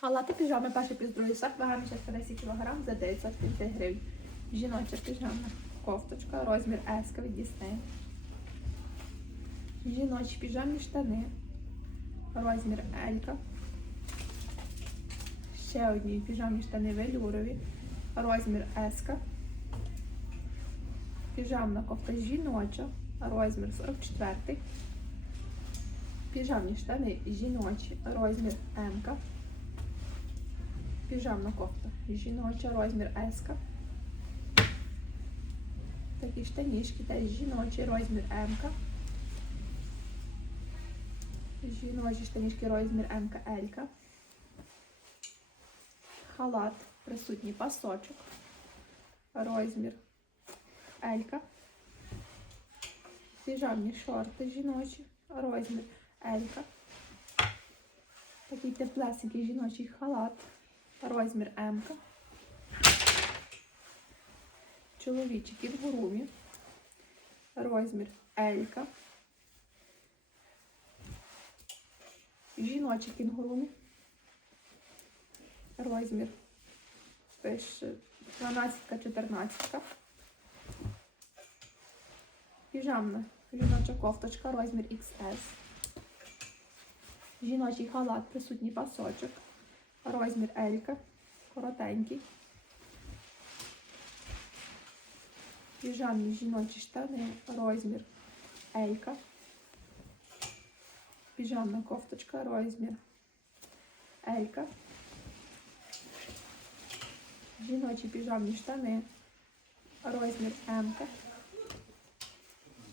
Халати піжами перший плюс другий сорт, вага мішечка 10 кг за 950 гривень. Жіноча піжама, кофточка, розмір S від Disney. Жіночі піжамні штани, розмір L. Ще одні піжамні штани велюрові, розмір S. Піжамна кофта жіноча, розмір 44. Піжамні штани жіночі, розмір М. Піжамна кофта жіноча, розмір S. Такі штанішки теж жіночі, розмір М. Жіночі штанішки, розмір М, Л. Халат, присутній пасочок, розмір Л. Піжамні шорти жіночі, розмір Л. Такий теплесенький жіночий халат, розмір М. Чоловічі кінгурумі, розмір Л. Жіночі кінгурумі, розмір пише 12-14. Піжамна жіноча кофточка, розмір XS. Жіночий халат, присутній пасочок, розмір Елька, коротенький. Піжамні жіночі штани, розмір Елька. Піжамна кофточка, розмір Елька. Жіночі піжамні штани, розмір М.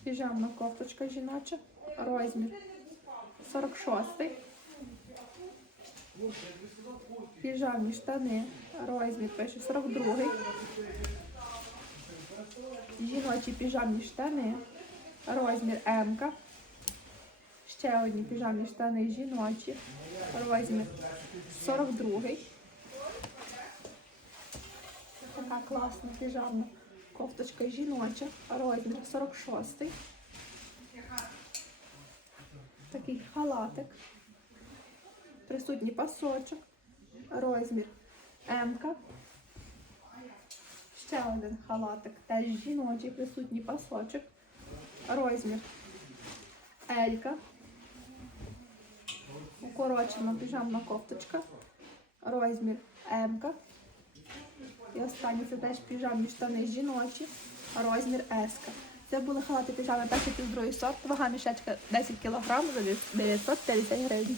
Піжамна кофточка жіноча, розмір 46. Піжамні штани, розмір пише 42. Жіночі піжамні штани, розмір М. Ще одні піжамні штани жіночі, розмір 42. Така класна піжамна кофточка жіноча, розмір 46. Такий халатик. Присутній пасочок, розмір М. Ще один халатик, теж жіночий, присутній пасочок, розмір Елька. Укорочена піжамна кофточка, розмір М. І останні це теж піжамні штани жіночі, розмір S. Це були халати піжами перший плюс сорт, вага мішечка 10 кг за 950 гривень.